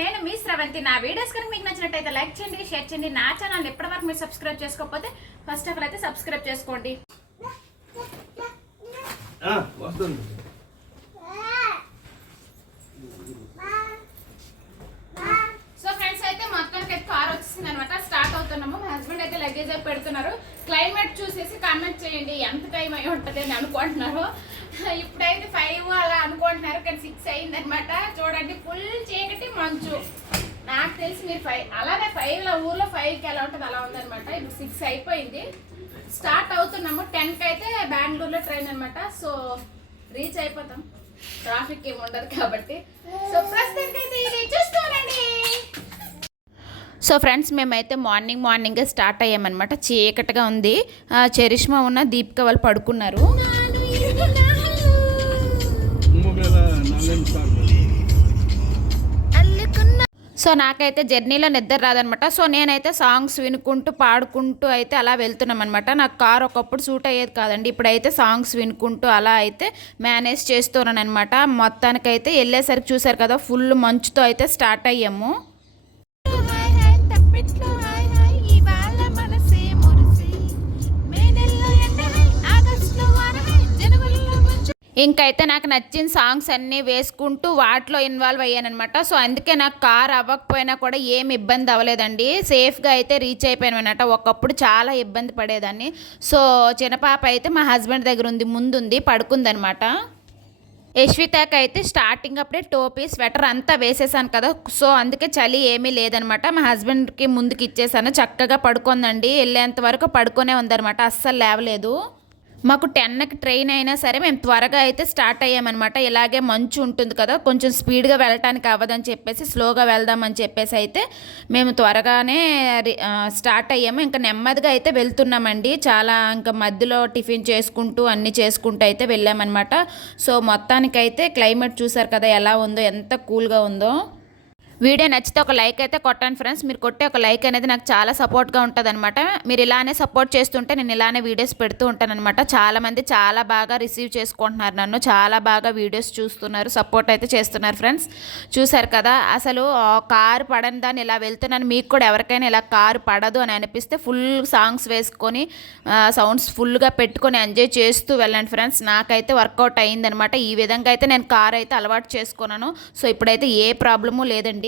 నేను మీ శ్రవంతి. నా వీడియోస్ కనుక మీకు నచ్చినట్టయితే లైక్ చేయండి, షేర్ చేయండి. నా ఛానల్ ఇప్పటివరకు మీరు సబ్స్క్రైబ్ చేసుకోకపోతే ఫస్ట్ ఆఫ్ ఆల్ అయితే సబ్స్క్రైబ్ చేసుకోండి. సో ఫ్రెండ్స్ అయితే మొత్తానికి అయితే కార్ వచ్చేసింది అనమాట. స్టార్ట్ అవుతున్నాము. మా హస్బెండ్ అయితే లగేజ్ అయితే పెడుతున్నారు. క్లైమేట్ చూసేసి కామెంట్ చేయండి ఎంత టైం అయి ఉంటుంది అని అనుకుంటున్నారు. ఇప్పుడైతే 5 అలా అనుకుంటున్నారు, కానీ 6 అయింది అనమాట. చూడండి ఫుల్ చీకటి మంచు. నాకు తెలిసి మీరు 5 అలానే 5 ఊర్లో 5కి ఎలా ఉంటుంది అలా ఉందనమాట. ఇప్పుడు 6 అయిపోయింది. స్టార్ట్ అవుతున్నాము. 10కి అయితే బెంగళూరులో ట్రైన్ అనమాట. సో రీచ్ అయిపోతాం, ట్రాఫిక్ ఏమి ఉండదు కాబట్టి. సో ప్రస్తుతానికి అయితే ఇది చూసుకోనండి. సో ఫ్రెండ్స్ మేమైతే మార్నింగే స్టార్ట్ అయ్యామన్నమాట. చీకటిగా ఉంది. చరిష్మా ఉన్న దీపిక వాళ్ళు పడుకున్నారు. సో నాకైతే జర్నీలో నిద్ర రాదనమాట. సో నేనైతే సాంగ్స్ వినుకుంటూ పాడుకుంటూ అయితే అలా వెళ్తున్నాం అనమాట. నాకు కార్ ఒకప్పుడు సూట్ అయ్యేది కాదండి. ఇప్పుడైతే సాంగ్స్ వినుకుంటూ అలా అయితే మేనేజ్ చేస్తున్నాను అనమాట. మొత్తానికైతే వెళ్ళేసరికి చూసారు కదా ఫుల్ మంచుతో అయితే స్టార్ట్ అయ్యాము. ఇంకైతే నాకు నచ్చిన సాంగ్స్ అన్నీ వేసుకుంటూ వాటిలో ఇన్వాల్వ్ అయ్యానమాట. సో అందుకే నాకు కార్ అవ్వకపోయినా కూడా ఏమి ఇబ్బంది అవ్వలేదండి. సేఫ్గా అయితే రీచ్ అయిపోయాను అనమాట. ఒకప్పుడు చాలా ఇబ్బంది పడేదాన్ని. సో చిన్నపాప అయితే మా హస్బెండ్ దగ్గర ఉంది, ముందుంది, పడుకుందనమాట. యశ్వితాకి అయితే స్టార్టింగ్ అప్పుడే టోపీ స్వెటర్ అంతా వేసేసాను కదా. సో అందుకే చలి ఏమీ లేదనమాట. మా హస్బెండ్కి ముందుకు ఇచ్చేసాను. చక్కగా పడుకుందండి. వెళ్ళేంత వరకు పడుకునే ఉందనమాట. అస్సలు లేవలేదు. మాకు 10కి ట్రైన్ అయినా సరే మేము త్వరగా అయితే స్టార్ట్ అయ్యామన్నమాట. ఇలాగే మంచు ఉంటుంది కదా, కొంచెం స్పీడ్గా వెళ్ళటానికి అవ్వదని చెప్పేసి స్లోగా వెళ్దామని చెప్పేసి అయితే మేము త్వరగానే స్టార్ట్ అయ్యాము. ఇంకా నెమ్మదిగా అయితే వెళ్తున్నామండి. చాలా ఇంకా మధ్యలో టిఫిన్ చేసుకుంటూ అన్నీ చేసుకుంటూ అయితే వెళ్ళామన్నమాట. సో మొత్తానికైతే క్లైమేట్ చూసారు కదా ఎలా ఉందో, ఎంత కూల్గా ఉందో. వీడియో నచ్చితే ఒక లైక్ అయితే కొట్టండి ఫ్రెండ్స్. మీరు కొట్టే ఒక లైక్ అనేది నాకు చాలా సపోర్ట్గా ఉంటుంది అనమాట. మీరు ఇలానే సపోర్ట్ చేస్తుంటే నేను ఇలానే వీడియోస్ పెడుతూ ఉంటాను అనమాట. చాలామంది చాలా బాగా రిసీవ్ చేసుకుంటున్నారు నన్ను, చాలా బాగా వీడియోస్ చూస్తున్నారు, సపోర్ట్ అయితే చేస్తున్నారు ఫ్రెండ్స్. చూసారు కదా అసలు కారు పడని దాన్ని ఇలా వెళ్తున్నాను. మీకు కూడా ఎవరికైనా ఇలా కారు పడదు అని అనిపిస్తే ఫుల్ సాంగ్స్ వేసుకొని సౌండ్స్ ఫుల్గా పెట్టుకొని ఎంజాయ్ చేస్తూ వెళ్ళండి ఫ్రెండ్స్. నాకైతే వర్కౌట్ అయ్యిందనమాట. ఈ విధంగా అయితే నేను కారు అయితే అలవాటు చేసుకున్నాను. సో ఇప్పుడైతే ఏ ప్రాబ్లము లేదండి.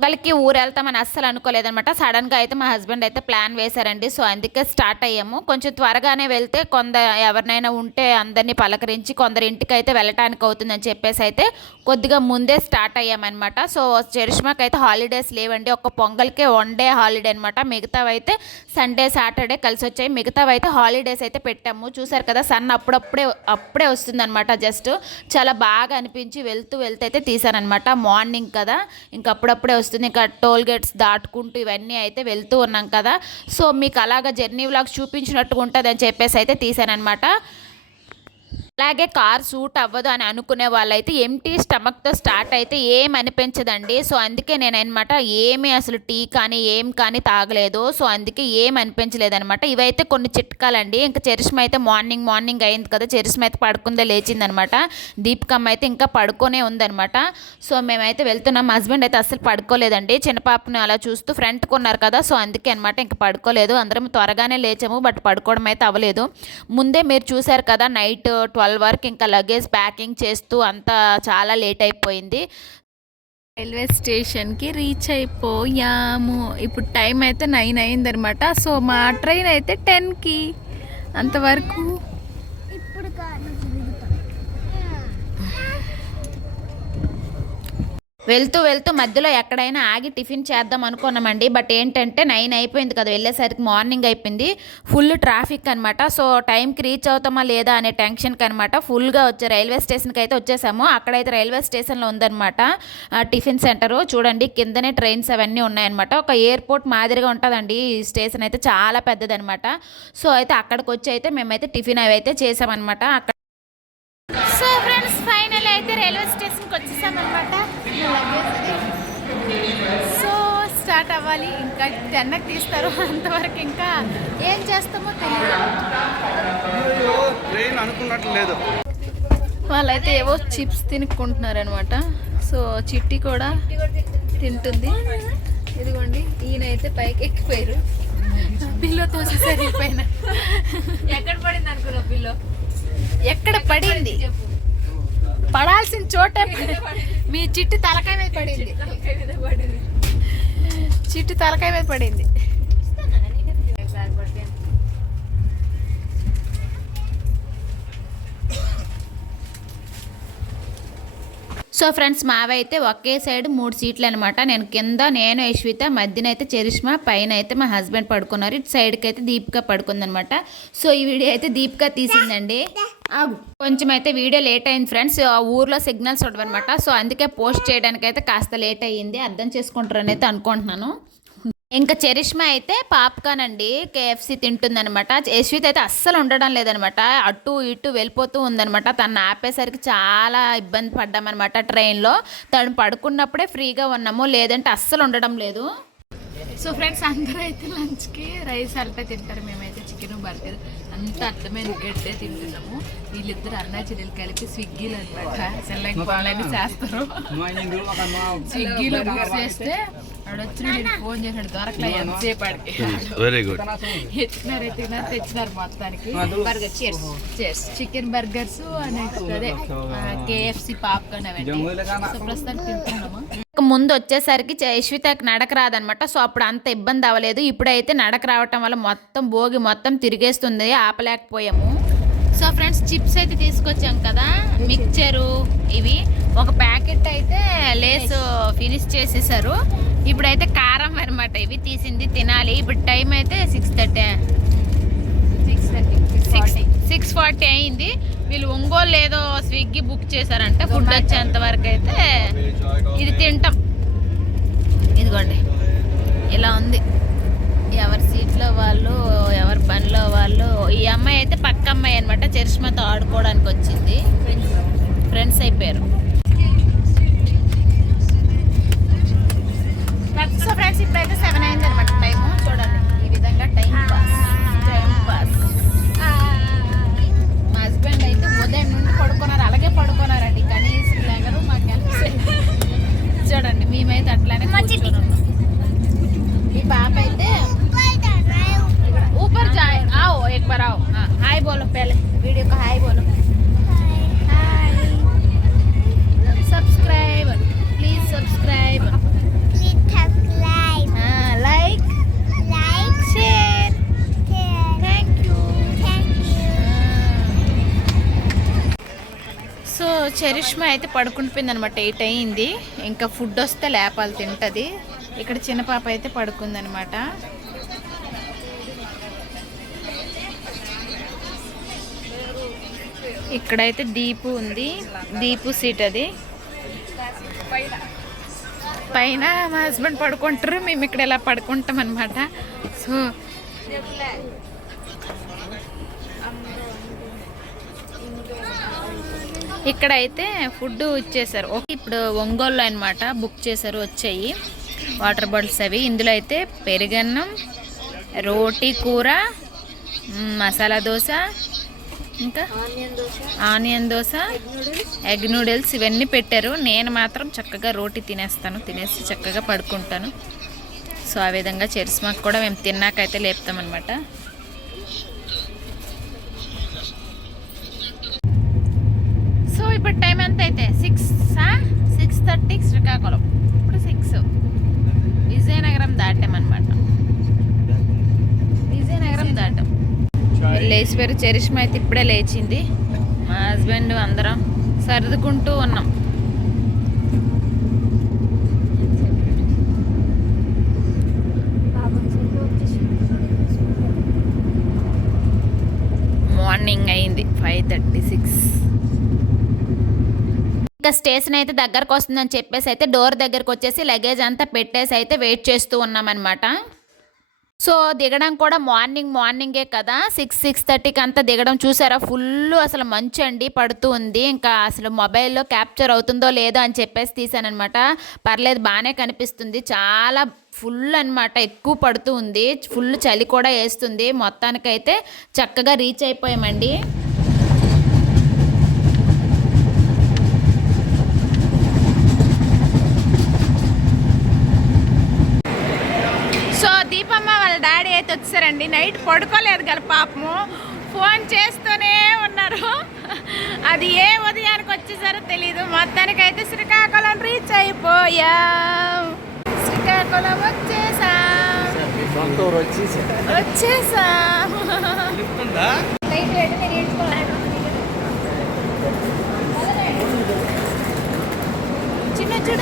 పొంగల్కి ఊరు వెళ్తామని అస్సలు అనుకోలేదనమాట. సడన్గా అయితే మా హస్బెండ్ అయితే ప్లాన్ వేశారండి. సో అందుకే స్టార్ట్ అయ్యాము. కొంచెం త్వరగానే వెళ్తే ఎవరినైనా ఉంటే అందరినీ పలకరించి కొందరి ఇంటికి అయితే వెళ్ళటానికి అవుతుందని చెప్పేసి అయితే కొద్దిగా ముందే స్టార్ట్ అయ్యామన్నమాట. సో చరిష్మాకి అయితే హాలిడేస్ లేవండి. ఒక పొంగల్కే 1 డే హాలిడే అనమాట. మిగతావి అయితే సండే సాటర్డే కలిసి వచ్చాయి. మిగతావి అయితే హాలిడేస్ అయితే పెట్టాము. చూసారు కదా సన్ అప్పుడే వస్తుందన్నమాట. జస్ట్ చాలా బాగా అనిపించి వెళ్తూ అయితే తీసానమాట. మార్నింగ్ కదా, ఇంక అప్పుడప్పుడే వస్తుంది. ఇంకా టోల్ గేట్స్ దాటుకుంటూ ఇవన్నీ అయితే వెళ్తూ ఉన్నాం కదా. సో మీకు అలాగా జర్నీ వ్లాగ్స్ చూపించినట్టుగా ఉంటుంది అని చెప్పేసి అయితే తీసానమాట. అలాగే కార్ సూట్ అవ్వదు అని అనుకునే వాళ్ళైతే ఎంటీ స్టమక్తో స్టార్ట్ అయితే ఏం అనిపించదండి. సో అందుకే నేను అనమాట ఏమీ అసలు టీ కానీ ఏం కానీ తాగలేదు. సో అందుకే ఏం అనిపించలేదు అనమాట. ఇవైతే కొన్ని చిట్కాలండి. ఇంకా చరిష్మ అయితే మార్నింగ్ అయింది కదా, చరిష్మ అయితే పడుకుందే లేచిందనమాట. దీపికమ్మ అయితే ఇంకా పడుకొనే ఉందనమాట. సో మేమైతే వెళ్తున్నాం. మా హస్బెండ్ అయితే అసలు పడుకోలేదండి. చిన్న పాపను అలా చూస్తూ ఫ్రంట్కి ఉన్నారు కదా. సో అందుకే అనమాట ఇంకా పడుకోలేదు. అందరం త్వరగానే లేచాము, బట్ పడుకోవడం అయితే అవ్వలేదు. ముందే మీరు చూసారు కదా నైట్ 12 వరకు ఇంకా లగేజ్ ప్యాకింగ్ చేస్తూ అంతా చాలా లేట్ అయిపోయింది. రైల్వే స్టేషన్కి రీచ్ అయిపోయాము. ఇప్పుడు టైం అయితే 9 అయిందనమాట. సో మా ట్రైన్ అయితే 10కి. అంతవరకు వెళ్తూ మధ్యలో ఎక్కడైనా ఆగి టిఫిన్ చేద్దాం అనుకున్నామండి. బట్ ఏంటంటే 9 అయిపోయింది కదా, వెళ్ళేసరికి మార్నింగ్ అయిపోయింది. ఫుల్ ట్రాఫిక్ అనమాట. సో టైంకి రీచ్ అవుతామా లేదా అనే టెన్షన్కి అనమాట ఫుల్గా రైల్వే స్టేషన్కి అయితే వచ్చేసాము. అక్కడైతే రైల్వే స్టేషన్లో ఉందన్నమాట టిఫిన్ సెంటరు. చూడండి కిందనే ట్రైన్స్ అవన్నీ ఉన్నాయన్నమాట. ఒక ఎయిర్పోర్ట్ మాదిరిగా ఉంటుందండి. ఈ స్టేషన్ అయితే చాలా పెద్దదనమాట. సో అయితే అక్కడికి వచ్చి అయితే మేమైతే టిఫిన్ అవి అయితే చేసామన్నమాట. అక్కడ సో ఫ్రెండ్స్ ఫైనల్ అయితే రైల్వే స్టేషన్కి వచ్చేసామన్నమాట. సో స్టార్ట్ అవ్వాలి. ఇంకా 10కి తీస్తారు. అంతవరకు ఇంకా ఏం చేస్తామో తెలియదు. వాళ్ళైతే ఏవో చిప్స్ తినుకుంటున్నారనమాట. సో చిట్టి కూడా తింటుంది. ఇదిగోండి ఈయన అయితే పైకి ఎక్కిపోయారు. పిల్లో తోసేసారి పైన. ఎక్కడ పడింది అనుకున్నా పిల్లో? ఎక్కడ పడింది? పడాల్సిన చోటే మీ చిట్టి తలకాయ మీద పడింది. చిట్టి తలకాయ మీద పడింది. సో ఫ్రెండ్స్ మావైతే ఒకే సైడ్ 3 సీట్లు అనమాట. నేను యశ్విత, మధ్యన అయితే చరిష్మా, పైన అయితే మా హస్బెండ్ పడుకున్నారు. ఇటు సైడ్కి అయితే దీపిక పడుకుందనమాట. సో ఈ వీడియో అయితే దీపిక తీసిందండి. కొంచెం అయితే వీడియో లేట్ అయింది ఫ్రెండ్స్. ఆ ఊర్లో సిగ్నల్స్ ఉండవన్నమాట. సో అందుకే పోస్ట్ చేయడానికి అయితే కాస్త లేట్ అయ్యింది. అర్థం చేసుకుంటారని అయితే అనుకుంటున్నాను. ఇంకా చరిష్మా అయితే పాప్కార్న్ అండి కేఎఫ్సి తింటుందనమాట. యశ్విత్ అయితే అస్సలు ఉండడం లేదనమాట. అటు ఇటు వెళ్ళిపోతూ ఉందనమాట. తను ఆపేసరికి చాలా ఇబ్బంది పడ్డామన్నమాట. ట్రైన్లో తను పడుకున్నప్పుడే ఫ్రీగా ఉన్నాము, లేదంటే అస్సలు ఉండడం లేదు. సో ఫ్రెండ్స్ అందరూ అయితే లంచ్కి రైస్ అల్పే తింటారు. మేమైతే చికెన్ బర్గర్ అంత అర్థమైన గడ్డే తింటున్నాము. వీళ్ళిద్దరు అన్నా చెల్లెలు కలిపి స్విగ్గీలో అనమాట సెల్లైన్ చేస్తారు. స్విగ్గీలో బుక్ చేస్తే ఆడొచ్చిన నేను ఫోన్ చేసినాడు, దొరకలే ఎంతసేపు ఆడికి. Very good. ఎత్తినారు తెచ్చినారు మొత్తానికి. బర్గర్ చికెన్ బర్గర్స్ నెక్స్ట్ అదే కేఎఫ్సి పాప్కార్న్ అవన్నీ. సో ప్రస్తుతానికి తింటున్నాము. ముందు వచ్చేసరికి యశ్వితకి నడక రాదనమాట. సో అప్పుడు అంత ఇబ్బంది అవ్వలేదు. ఇప్పుడైతే నడక రావటం వల్ల మొత్తం భోగి మొత్తం తిరిగేస్తుంది, ఆపలేకపోయాము. సో ఫ్రెండ్స్ చిప్స్ అయితే తీసుకొచ్చాం కదా, మిక్చరు ఇవి ఒక ప్యాకెట్ అయితే లేస్ ఫినిష్ చేసేసారు. ఇప్పుడైతే కారం అనమాట ఇవి తీసింది తినాలి. ఇప్పుడు టైం అయితే 6:40 అయింది. వీళ్ళు ఒంగోలు ఏదో స్విగ్గీ బుక్ చేశారంట. ఫుడ్ వచ్చేంత వరకు అయితే ఇది తింటాం. ఇదిగోండి ఇలా ఉంది. ఎవరి సీట్లో వాళ్ళు, ఎవరి పనిలో వాళ్ళు. ఈ అమ్మాయి అయితే పక్క అమ్మాయి అనమాట. చరిష్మాతో ఆడుకోవడానికి వచ్చింది. ఫ్రెండ్స్ అయిపోయారు. సో ఫ్రెండ్స్ ఇప్పుడైతే 7 అయింది అనమాట టైము. చూడండి ఈ విధంగా టైం పాస్. మా హస్బెండ్ అయితే ఉదయం నుండి పడుకున్నారు, అలాగే పడుకున్నారండి. కనీసం లేగరు మాకు హెల్ప్. చూడండి మేమైతే అట్లానే కూర్చొని ఉన్నాం. ఈ పాప అయితే ऊपर जाए आओ एक बार आओ. हाँ हाय बोलो पहले वीडियो का हाय बोलो. हाय सब्सक्राइब प्लीज सब्सक्राइब हाँ like share thank you. So Charishma అయితే పడుకుండిపోయింది అనమాట. 8 అయింది. ఇంకా ఫుడ్ వస్తే లేపాలు తింటుంది. ఇక్కడ చిన్న పాప అయితే పడుకుందనమాట. ఇక్కడైతే దీపు ఉంది. దీపు సీట్ అది. పైన మా హస్బెండ్ పడుకుంటారు, మేము ఇక్కడ ఇలా పడుకుంటాం అనమాట. సో ఇక్కడైతే ఫుడ్ ఇచ్చేసారు. ఓకే ఇప్పుడు ఒంగోలు అనమాట బుక్ చేశారు, వచ్చాయి వాటర్ బాటిల్స్ అవి. ఇందులో అయితే పెరుగన్నం, రోటీ కూర, మసాలా దోశ, ఇంకా ఆనియన్ దోశ, ఎగ్ నూడిల్స్ ఇవన్నీ పెట్టారు. నేను మాత్రం చక్కగా రోటీ తినేస్తాను, తినేసి చక్కగా పడుకుంటాను. సో ఆ విధంగా చరిష్మాకు కూడా మేము తిన్నాకైతే లేపుతామన్నమాట. సో ఇప్పుడు టైం ఎంత అయితే 6:30 శ్రీకాకుళం. ఇప్పుడు 6 విజయనగరం దాటామన్నమాట. విజయనగరం దాటాం. లేచిపోయారు. చరిష్మా అయితే ఇప్పుడే లేచింది. మా హస్బెండ్ అందరం సర్దుకుంటూ ఉన్నాం. మార్నింగ్ అయింది 5:36. ఇంకా స్టేషన్ అయితే దగ్గరకు వస్తుందని చెప్పేసి అయితే డోర్ దగ్గరకు వచ్చేసి లగేజ్ అంతా పెట్టేసి అయితే వెయిట్ చేస్తూ ఉన్నామన్నమాట. సో దిగడం కూడా మార్నింగే కదా, 6:30కి అంతా దిగడం. చూసారా ఫుల్ అసలు మంచు అండి పడుతూ ఉంది. ఇంకా అసలు మొబైల్లో క్యాప్చర్ అవుతుందో లేదో అని చెప్పేసి తీసానమాట. పర్లేదు బాగానే కనిపిస్తుంది. చాలా ఫుల్ అనమాట, ఎక్కువ పడుతూ ఉంది. ఫుల్ చలి కూడా వేస్తుంది. మొత్తానికైతే చక్కగా రీచ్ అయిపోయామండి. అయితే వచ్చారండి. నైట్ పడుకోలేదు కదా పాపము, ఫోన్ చేస్తూనే ఉన్నారు. అది ఏ ఉదయానికి వచ్చేసారో తెలీదు. మొత్తానికైతే శ్రీకాకుళం రీచ్ అయిపోయాం. శ్రీకాకుళం వచ్చేసాం. చిన్న చూడ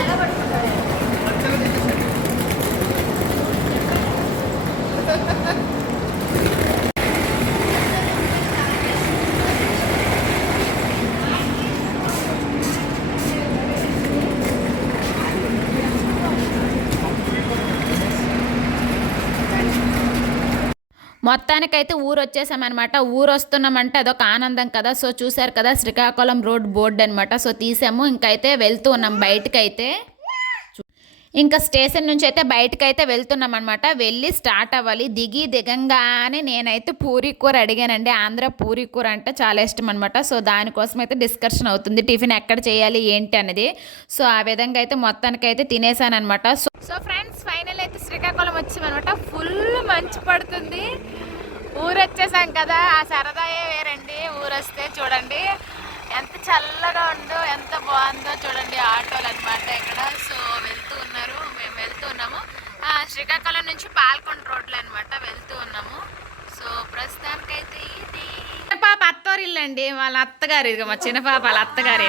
మొత్తానికైతే ఊరు వచ్చేసామన్నమాట. ఊరు వస్తున్నామంటే అదొక ఆనందం కదా. సో చూసారు కదా శ్రీకాకుళం రోడ్ బోర్డు అనమాట. సో తీసాము. ఇంకైతే వెళ్తూ ఉన్నాం బయటకైతే. ఇంకా స్టేషన్ నుంచి అయితే బయటకైతే వెళ్తున్నాం అనమాట. వెళ్ళి స్టార్ట్ అవ్వాలి. దిగంగానే నేనైతే పూరీ కూర అడిగానండి. ఆంధ్ర పూరీ కూర అంటే చాలా ఇష్టం అనమాట. సో దానికోసం అయితే డిస్కషన్ అవుతుంది, టిఫిన్ ఎక్కడ చేయాలి ఏంటి అనేది. సో ఆ విధంగా అయితే మొత్తానికైతే తినేసాను అనమాట. సో ఫ్రెండ్స్ ఫైనల్ అయితే శ్రీకాకుళం వచ్చామన్నమాట. ఫుల్ మంచు పడుతుంది. ఊరు వచ్చేసాం కదా, ఆ సరదాయే వేరండి. ఊరు వస్తే చూడండి ఎంత చల్లగా ఉందో, ఎంత బాగుందో చూడండి. ఆటోలు అనమాట ఇక్కడ. సో వెళ్తూ ఉన్నారు, మేము వెళ్తూ ఉన్నాము. శ్రీకాకుళం నుంచి పాల్కొండ రోడ్లు అనమాట వెళ్తూ ఉన్నాము. సో ప్రస్తుతానికైతే ఇది పాప అత్తోరిల్లండి, వాళ్ళ అత్తగారు. ఇదిగో మా చిన్న పాప వాళ్ళ అత్తగారు.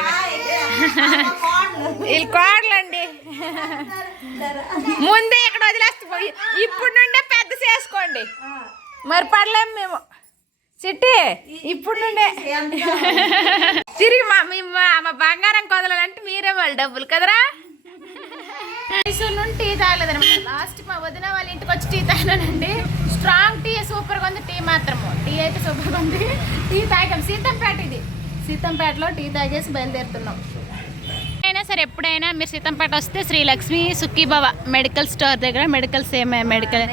వీళ్ళు కోడలండి. ముందే ఇక్కడ వదిలేస్తే ఇప్పుడు నుండే పెద్ద చేసుకోండి, మరి పడలేము మేము. చిట్టి ఇప్పుడు నుండే తిరిగి మా బంగారం కొదలాలంటే మీరే వాళ్ళు డబ్బులు కదరా. నుండి టీ తాగలేదనమాట. లాస్ట్ మా వదిన వాళ్ళ ఇంటికి వచ్చి టీ తాగినానండి. స్ట్రాంగ్ టీ సూపర్గా ఉంది. టీ మాత్రము టీ అయితే సూపర్గా ఉంది. టీ తాగాం. సీతంపేట ఇది. సీతంపేటలో టీ తాగేసి బయలుదేరుతున్నాం. అయినా సరే ఎప్పుడైనా మీరు సీతంపేట వస్తే శ్రీలక్ష్మి సుఖీభవ మెడికల్ స్టోర్ దగ్గర మెడికల్స్ మెడికల్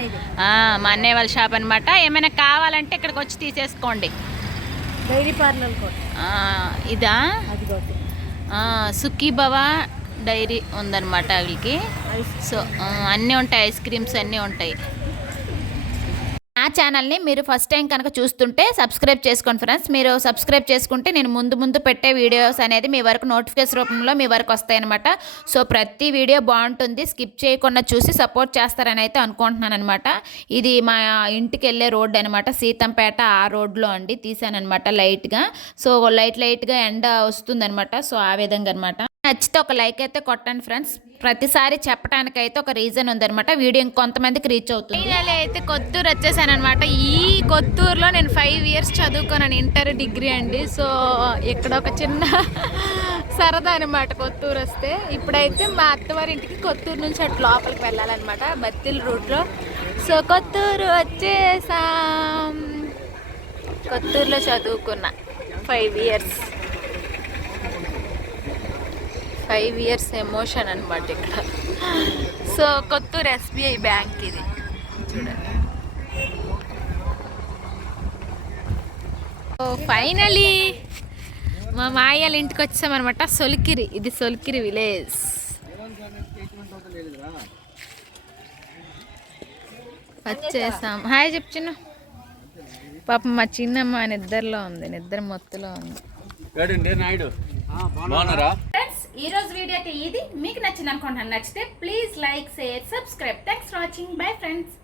మా అన్నయ్య వాళ్ళ షాప్ అనమాట. ఏమైనా కావాలంటే ఇక్కడికి వచ్చి తీసేసుకోండి. డైరీ పార్లర్ ఇదా సుఖీభవ డైరీ ఉందన్నమాట వీళ్ళకి. సో అన్నీ ఉంటాయి, ఐస్ క్రీమ్స్ అన్నీ ఉంటాయి. నా ఛానల్ని మీరు ఫస్ట్ టైం కనుక చూస్తుంటే సబ్స్క్రైబ్ చేసుకోండి ఫ్రెండ్స్. మీరు సబ్స్క్రైబ్ చేసుకుంటే నేను ముందు పెట్టే వీడియోస్ అనేది మీ వరకు నోటిఫికేషన్ రూపంలో మీ వరకు వస్తాయన్నమాట. సో ప్రతి వీడియో బాగుంటుంది, స్కిప్ చేయకుండా చూసి సపోర్ట్ చేస్తారని అయితే అనుకుంటున్నాను అనమాట. ఇది మా ఇంటికి వెళ్ళే రోడ్డు అనమాట. సీతంపేట ఆ రోడ్లో అండి తీసానమాట లైట్గా. సో లైట్గా ఎండ వస్తుందనమాట. సో ఆ విధంగా అనమాట. నచ్చితే ఒక లైక్ అయితే కొట్టండి ఫ్రెండ్స్. ప్రతిసారి చెప్పడానికైతే ఒక రీజన్ ఉందనమాట. వీడియో ఇంకొంతమందికి రీచ్ అవుతుంది. ఫైనల్ అయితే కొత్తూరు వచ్చేసాను అనమాట. ఈ కొత్తూరులో నేను 5 years చదువుకున్నాను, ఇంటర్ డిగ్రీ అండి. సో ఇక్కడ ఒక చిన్న సరదా అనమాట కొత్తూరు వస్తే. ఇప్పుడైతే మా అత్తవారింటికి కొత్తూరు నుంచి అటు లోపలికి వెళ్ళాలన్నమాట బత్తిల్ రూట్లో. సో కొత్తూరు వచ్చేసాం. కొత్తూరులో చదువుకున్నా 5 years. 5 years ఎమోషన్ అనమాట ఇక్కడ. సో కొత్తూరు SBI బ్యాంక్ ఇది చూడండి. సో ఫైనలీ మా మాయాల ఇంటికి వచ్చామన్నమాట. సొలికిరి, ఇది సొలికిరి విలేజ్. వచ్చేసాం. హాయ్ చెప్పు చిన్న. పాపం మా చిన్నమ్మ నిద్రలో ఉంది, నిద్ర మొత్తులో ఉంది. ఫ్రెండ్స్ ఈ రోజు వీడియో అయితే ఇది. మీకు నచ్చింది అనుకుంటున్నాను. నచ్చితే please like, share, subscribe. Thanks for watching. Bye friends.